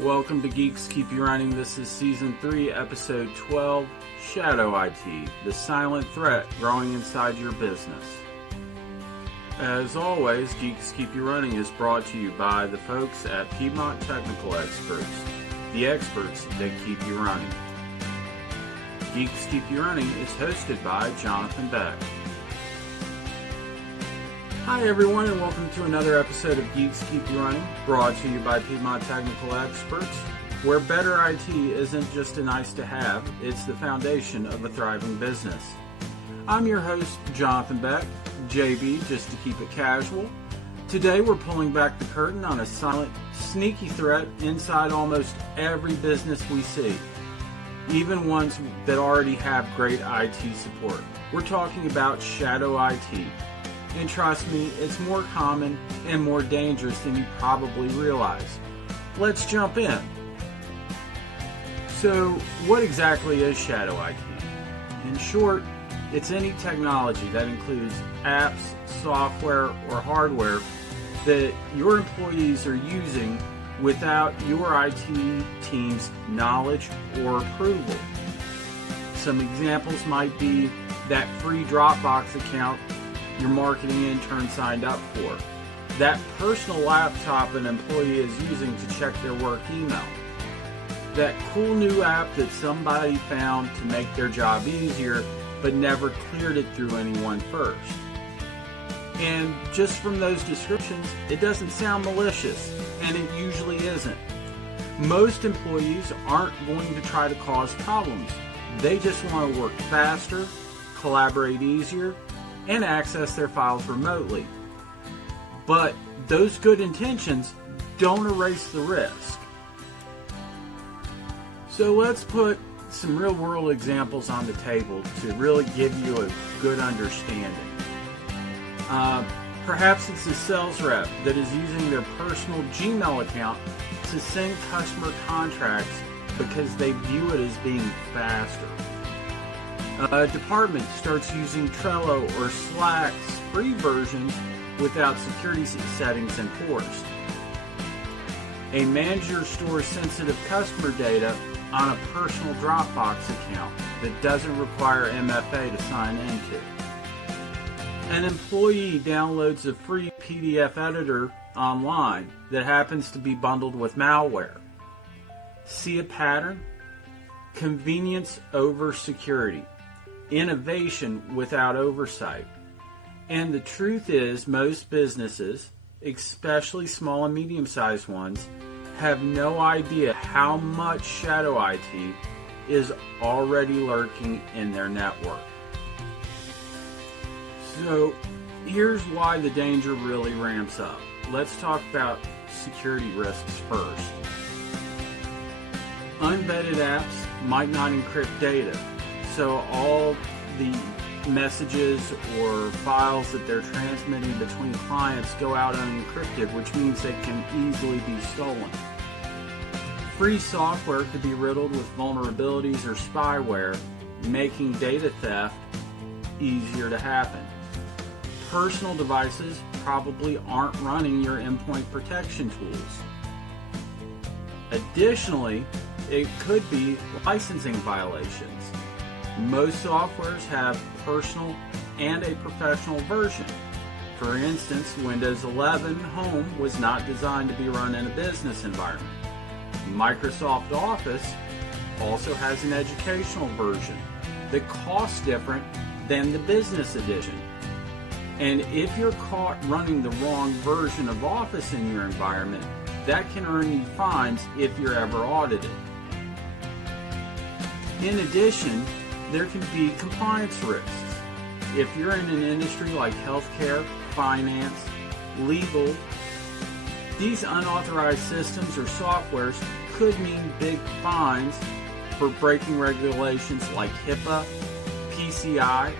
Welcome to Geeks Keep You Running. This is Season 3, Episode 12, Shadow IT, the silent threat growing inside your business. As always, Geeks Keep You Running is brought to you by the folks at Piedmont Technical Experts, the experts that keep you running. Geeks Keep You Running is hosted by Jonathan Beck. Hi everyone, and welcome to another episode of Geeks Keep You Running, brought to you by Piedmont Technical Experts, where better IT isn't just a nice to have, it's the foundation of a thriving business. I'm your host, Jonathan Beck, JB, just to keep it casual. Today we're pulling back the curtain on a silent, sneaky threat inside almost every business we see, even ones that already have great IT support. We're talking about shadow IT. And trust me, it's more common and more dangerous than you probably realize. Let's jump in. So, what exactly is shadow IT? In short, it's any technology that includes apps, software, or hardware that your employees are using without your IT team's knowledge or approval. Some examples might be that free Dropbox account your marketing intern signed up for, that personal laptop an employee is using to check their work email, that cool new app that somebody found to make their job easier but never cleared it through anyone first. And just from those descriptions, it doesn't sound malicious, and it usually isn't. Most employees aren't going to try to cause problems. They just want to work faster, collaborate easier, and access their files remotely. But those good intentions don't erase the risk. So let's put some real-world examples on the table to really give you a good understanding. Perhaps it's a sales rep that is using their personal Gmail account to send customer contracts because they view it as being faster. A department starts using Trello or Slack's free versions without security settings enforced. A manager stores sensitive customer data on a personal Dropbox account that doesn't require MFA to sign into. An employee downloads a free PDF editor online that happens to be bundled with malware. See a pattern? Convenience over security. Innovation without oversight. And the truth is, most businesses, especially small and medium-sized ones, have no idea how much shadow IT is already lurking in their network. So here's why the danger really ramps up. Let's talk about security risks first. Unvetted apps might not encrypt data, so all the messages or files that they're transmitting between clients go out unencrypted, which means they can easily be stolen. Free software could be riddled with vulnerabilities or spyware, making data theft easier to happen. Personal devices probably aren't running your endpoint protection tools. Additionally, it could be licensing violations. Most softwares have personal and a professional version. For instance, Windows 11 Home was not designed to be run in a business environment. Microsoft Office also has an educational version that costs different than the business edition. And if you're caught running the wrong version of Office in your environment, that can earn you fines if you're ever audited. In addition, there can be compliance risks. If you're in an industry like healthcare, finance, legal, these unauthorized systems or softwares could mean big fines for breaking regulations like HIPAA, PCI,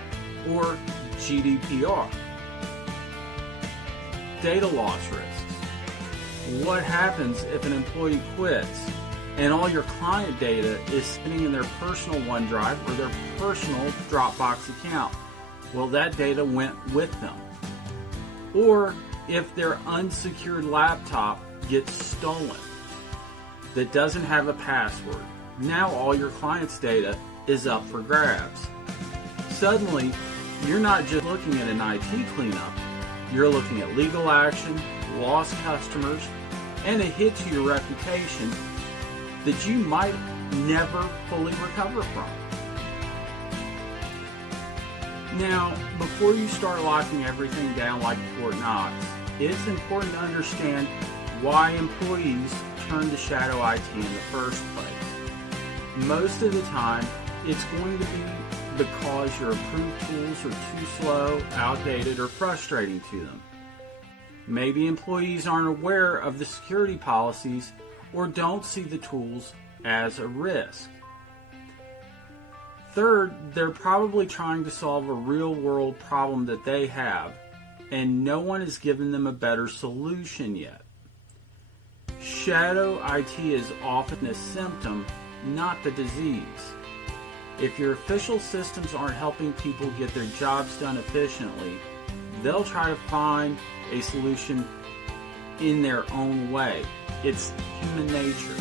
or GDPR. Data loss risks. What happens if an employee quits and all your client data is sitting in their personal OneDrive or their personal Dropbox account? Well, that data went with them. Or if their unsecured laptop gets stolen. that doesn't have a password. Now all your clients' data is up for grabs. Suddenly, you're not just looking at an IT cleanup, you're looking at legal action, lost customers, and a hit to your reputation that you might never fully recover from. Now, before you start locking everything down like Fort Knox, it's important to understand why employees turn to shadow IT in the first place. Most of the time, it's going to be because your approved tools are too slow, outdated, or frustrating to them. Maybe employees aren't aware of the security policies or don't see the tools as a risk. Third, they're probably trying to solve a real-world problem that they have, and no one has given them a better solution yet. Shadow IT is often a symptom, not the disease. If your official systems aren't helping people get their jobs done efficiently, they'll try to find a solution in their own way. It's human nature.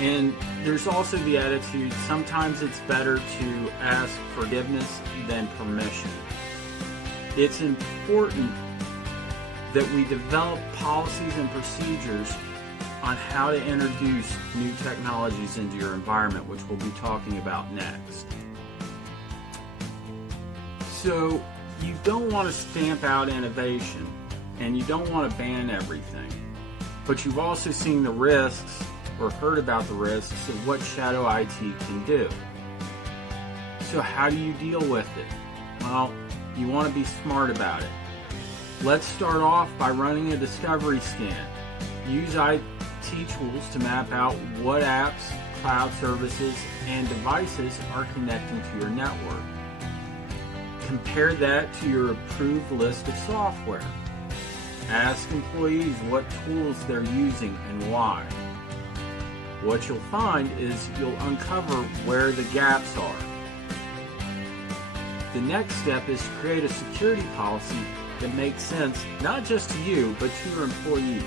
And there's also the attitude, sometimes it's better to ask forgiveness than permission. It's important that we develop policies and procedures on how to introduce new technologies into your environment, which we'll be talking about next. So you don't want to stamp out innovation, and you don't want to ban everything, but you've also seen the risks or heard about the risks of what shadow IT can do. So how do you deal with it? Well, you want to be smart about it. Let's start off by running a discovery scan. Use IT tools to map out what apps, cloud services, and devices are connecting to your network. Compare that to your approved list of software. Ask employees what tools they're using and why. What you'll find is you'll uncover where the gaps are. The next step is to create a security policy that makes sense not just to you, but to your employees.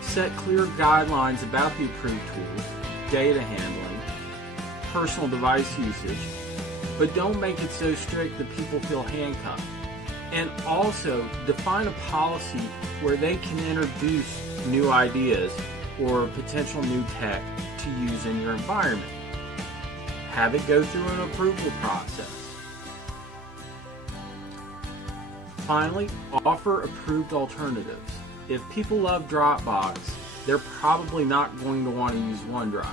Set clear guidelines about the approved tools, data handling, personal device usage, but don't make it so strict that people feel handcuffed. And also define a policy where they can introduce new ideas or potential new tech to use in your environment. Have it go through an approval process. Finally, offer approved alternatives. If people love Dropbox, they're probably not going to want to use OneDrive.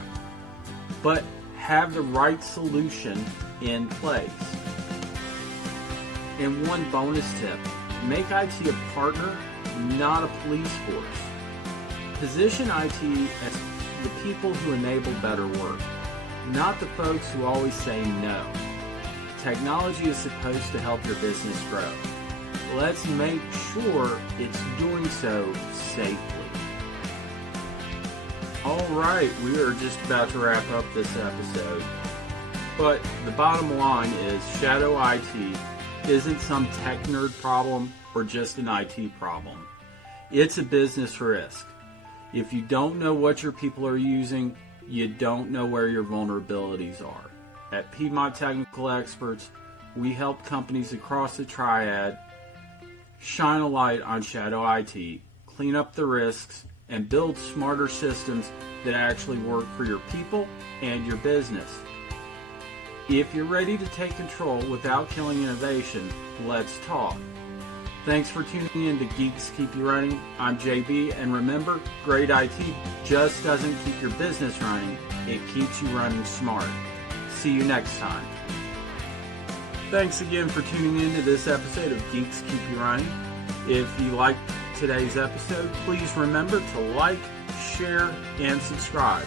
But have the right solution in place. And one bonus tip, make IT a partner, not a police force. Position IT as the people who enable better work, not the folks who always say no. Technology is supposed to help your business grow. Let's make sure it's doing so safely. Alright, we are just about to wrap up this episode. But the bottom line is shadow IT isn't some tech nerd problem or just an IT problem. It's a business risk. If you don't know what your people are using, you don't know where your vulnerabilities are. At Piedmont Technical Experts, we help companies across the triad shine a light on shadow IT, clean up the risks, and build smarter systems that actually work for your people and your business. If you're ready to take control without killing innovation, let's talk. Thanks for tuning in to Geeks Keep You Running. I'm JB, and remember, great IT just doesn't keep your business running, it keeps you running smart. See you next time. Thanks again for tuning in to this episode of Geeks Keep You Running. If you liked today's episode, please remember to like, share, and subscribe.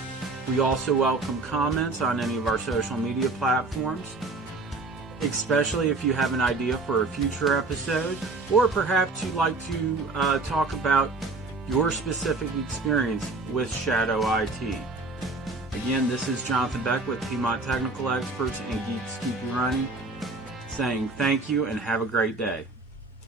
We also welcome comments on any of our social media platforms, especially if you have an idea for a future episode, or perhaps you'd like to talk about your specific experience with shadow IT. Again, this is Jonathan Beck with Piedmont Technical Experts and Geeks Keep You Running, saying thank you and have a great day.